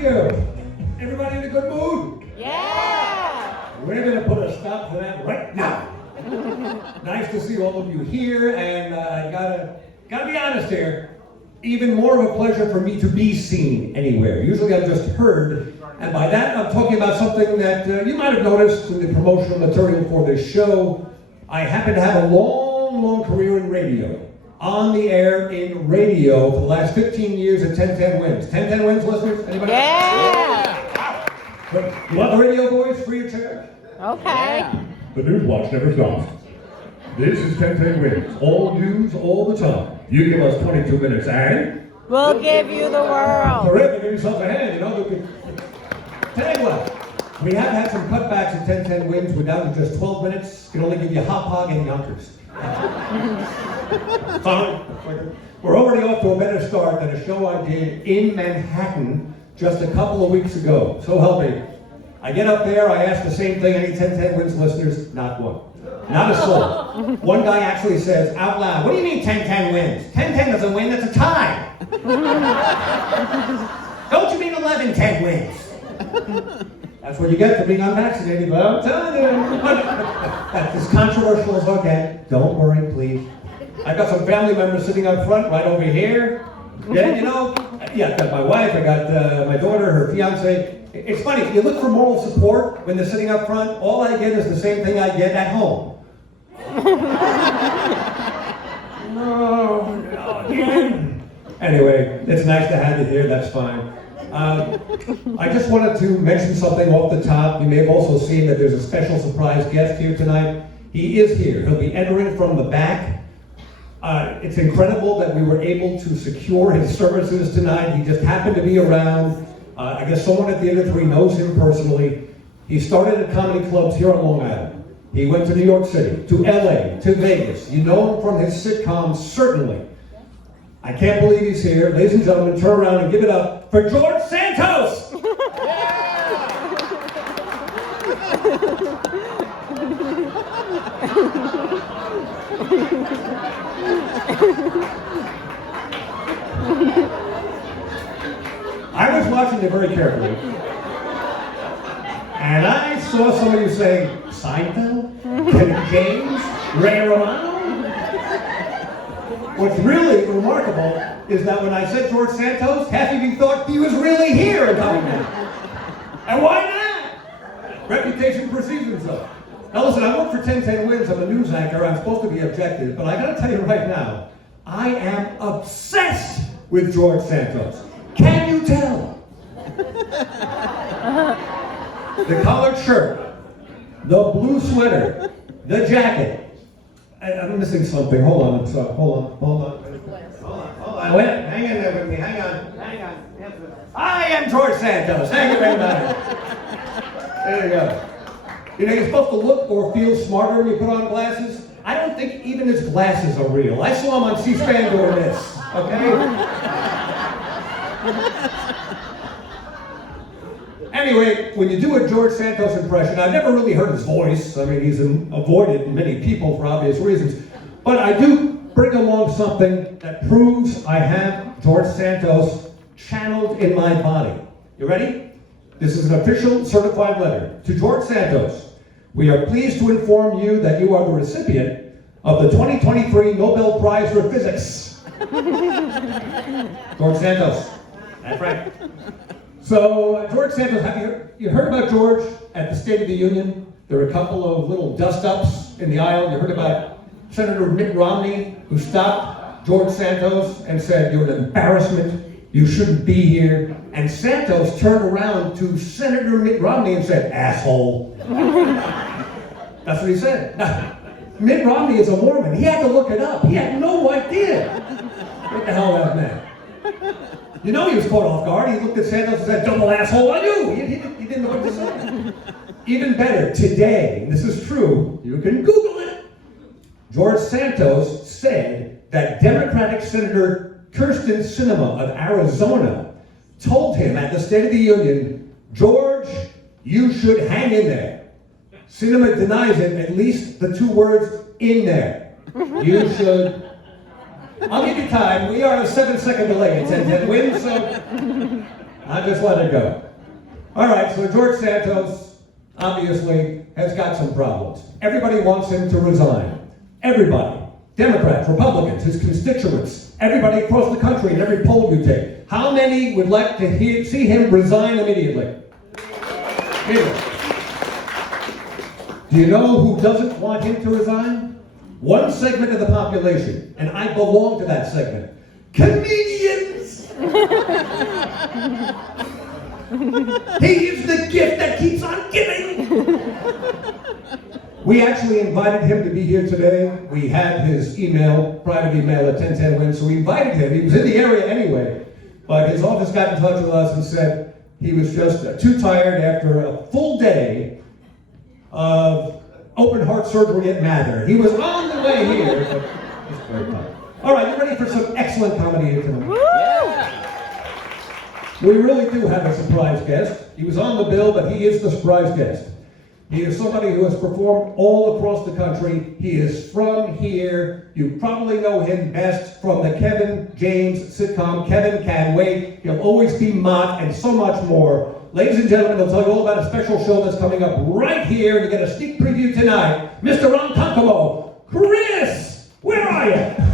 you. Everybody in a good mood? Yeah! We're going to put a stop to that right now. Nice to see all of you here, and I gotta be honest here. Even more of a pleasure for me to be seen anywhere. Usually I've just heard, and by that I'm talking about something that you might have noticed in the promotional material for this show. I happen to have a long career in radio. On the air in radio for the last 15 years at 1010 Wins. 1010 Wins, listeners? Anybody? Yeah! You want the radio boys free of charge? Okay. Yeah. The news watch never stops. This is 1010 Wins. All news, all the time. You give us 22 minutes and... We'll give you the world. Terrific, give yourselves a hand, you know. Tell you what, we have had some cutbacks at 1010 Wins. We're down to just 12 minutes. Can only give you hot pog and Yonkers. Fine. We're already off to a better start than a show I did in Manhattan just a couple of weeks ago. So help me. I get up there, I ask the same thing any 1010 Wins listeners, not one. Not a soul. One guy actually says out loud, what do you mean 1010 wins? 1010 doesn't win, that's a tie. Don't you mean 1110 wins? That's what you get for being unvaccinated, but I'm telling you. That's as controversial as I get. Don't worry, please. I've got some family members sitting up front, right over here. Yeah, you know, yeah, I've got my wife, I got my daughter, her fiance. It's funny, if you look for moral support when they're sitting up front, all I get is the same thing I get at home. Anyway, it's nice to have you here, that's fine. I just wanted to mention something off the top. You may have also seen that there's a special surprise guest here tonight. He is here. He'll be entering from the back. It's incredible that we were able to secure his services tonight. He just happened to be around. I guess someone at the Theater 3 knows him personally. He started at comedy clubs here on Long Island. He went to New York City, to LA, to Vegas. You know him from his sitcoms, certainly. I can't believe he's here. Ladies and gentlemen, turn around and give it up for George Santos! I was watching it very carefully, and I saw some of you saying, Seinfeld? Kevin James? Ray Romano? What's really remarkable is that when I said George Santos, half of you thought he was really here in Hollywood. And why not? Reputation precedes himself. Now listen, I work for 1010 Wins. I'm a news anchor. I'm supposed to be objective, but I gotta tell you right now, I am obsessed with George Santos. Can you tell? The collared shirt, the blue sweater, the jacket. I'm missing something. Hold on. Hold on. Wait, hang in there with me. Hang on. I am George Santos. Thank you very much. There you go. You know, you're supposed to look or feel smarter when you put on glasses. I don't think even his glasses are real. I saw him on C-SPAN doing this. Okay? Anyway, when you do a George Santos impression, I've never really heard his voice. I mean, he's avoided many people for obvious reasons. But I do bring along something that proves I have George Santos channeled in my body. You ready? This is an official certified letter. To George Santos, we are pleased to inform you that you are the recipient of the 2023 Nobel Prize for Physics. George Santos. That's right. So, George Santos, have you heard about George at the State of the Union? There were a couple of little dust-ups in the aisle. You heard about Senator Mitt Romney, who stopped George Santos and said, you're an embarrassment, you shouldn't be here. And Santos turned around to Senator Mitt Romney and said, asshole. That's what he said. Now, Mitt Romney is a Mormon. He had to look it up. He had no idea what the hell that meant. You know he was caught off guard. He looked at Santos and said, double asshole on you. He didn't know what to say. Even better, today, and this is true, you can Google it. George Santos said that Democratic Senator Kyrsten Sinema of Arizona told him at the State of the Union, George, you should hang in there. Sinema denies it, at least the two words, in there. You should. I'll give you time. We are a 7-second delay at 1010 Wins, so I just let it go. All right, so George Santos obviously has got some problems. Everybody wants him to resign. Everybody. Democrats, Republicans, his constituents, everybody across the country in every poll you take. How many would like to see him resign immediately? Immediately. Do you know who doesn't want him to resign? One segment of the population, and I belong to that segment. Comedians! He is the gift that keeps on giving! We actually invited him to be here today. We had his email, private email at 1010 Win, so we invited him. He was in the area anyway, but his office got in touch with us and said he was just too tired after a full day of open heart surgery at Mather. He was on the way here, but it's very tough. All right, you ready for some excellent comedy here tonight? Woo! We really do have a surprise guest. He was on the bill, but he is the surprise guest. He is somebody who has performed all across the country. He is from here. You probably know him best from the Kevin James sitcom, Kevin Can Wait. He'll always be Mott and so much more. Ladies and gentlemen, he'll tell you all about a special show that's coming up right here. You get a sneak preview tonight. Mr. Ronconcolo, Chris, where are you?